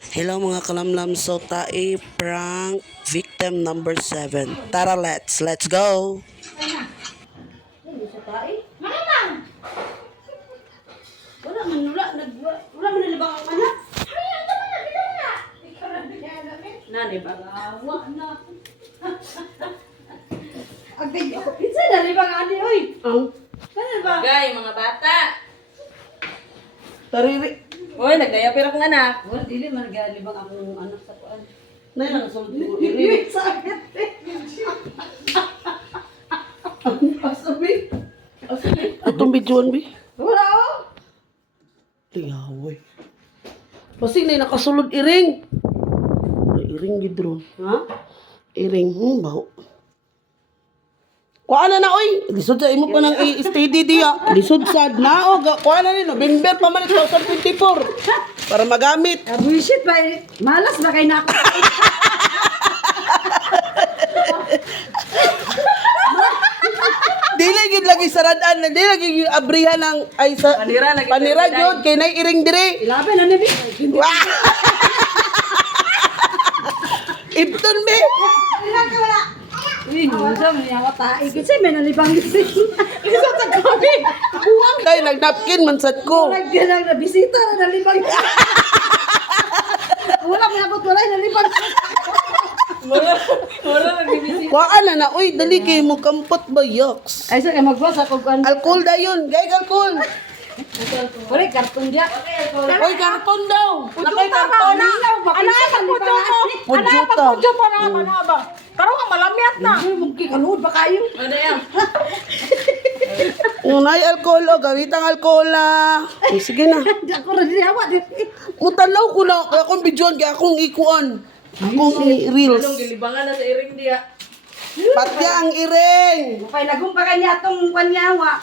Hello mga kalamlam, so tae prank victim number 7. Tara, let's go. Wala man nalibang ang anak. Nani ba awa na. Agay ako pizza nalibang ani oy. Kana ba? Gay, mga bata. Tariri. Uy, nagdaya pero kong anak. Wala dili man nalibang akong anak sa kuan. Na yan ang sulod mo. Sakit. Asabi. Itong videoan, bi. Wala oh. Tingawoy. Basig na nakasulod iring. Iring gidron. Ha? Iring. Baho. Kuha na na, oy. Lisod sa imo pa ng steady diya. Lisod sad na, o. Kuha na rin, November pa man 2024. Para magamit. Bullshit ba? Malas ba kay na? Dili gid lagi saradan, dili lagi abrihan ng ay sa Panira lagi. panira gyud kay nay iring dire. Ilaban na ni. Wah! Ibton be. Uy, nusa man yawa tae. Kasi may nalibang gising. Isa sa kami. Kuwang kay nagnapkin man sad ko. Nagganang na bisita na nalibang. Wala may abot wala nalibang. Wala nagbibisi. Kuhaan na na, uy, dali kay mo kampot ba yoks. Ay sa kay magbasa ko kan. Alcohol dayon, gay alcohol. Wala karton dia. Uy, karton daw. Nakay karton. Ana sa puto mo. Pujuta. Ana ba? Karo nga malamiat na. Mungkin kanuod ba kayo? Ano yan? Unay alcohol o, gawitang alcohol na. Uy, sige na. Di ako ra diri hawa di. Mutanaw ko na, kaya akong videoan, kaya akong ikuan. Akong reels. Anong gilibangan na sa iring diya? Patya ang iring. Kay lagom pa kanya tong kanyawa.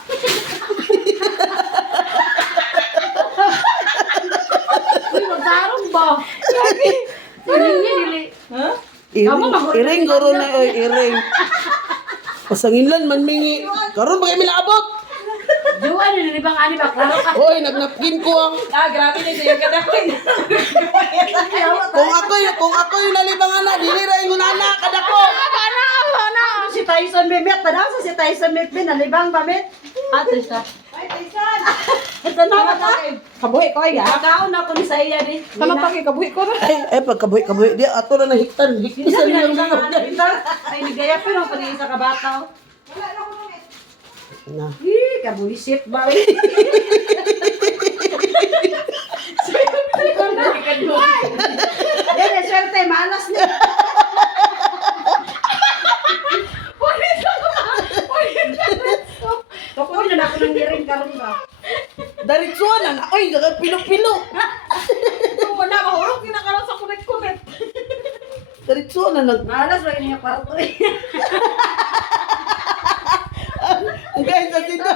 Uy, magdarong ba? Dili. Ha? Iring, guro na, oy, iring. Pasanginlan man mingi. Karon ba kayo minaabot? Juan ni bang ani ba klaro ka? Oy, nagnapkin ko ang. Grabe na sa'yo kadakoy. Kung ako yung nalibangan na, dili ra yung nana, kadako. Ana, si Tyson Mehmet tanaw sa si Tyson Mehmet nalibang ba met? Ate siya. Ay Tyson. Ito na ba? Kabuhi ko ya. Kaon na ko ni sa iya di. Tama pa kay kabuhi ko na. Ay, pagkabuhi, di, ato na nahiktan. Hiktisan niya yung mga. Ay nigaya pero pati sa kabataw. Na. Kabuhisit ba? Yan, swerte, malas niya. Tukoy na ako ng niring karon ba? Daritsuan na, oy, pilo-pilo. Wala, mahulog kinakaroon sa kunet-kunet. Daritsuan na, Malas ba niya kwarto eh. ang guys, sa sito.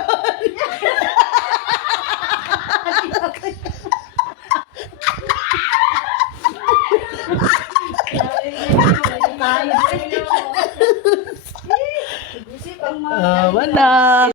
Tayo. Isip ang mga Wala.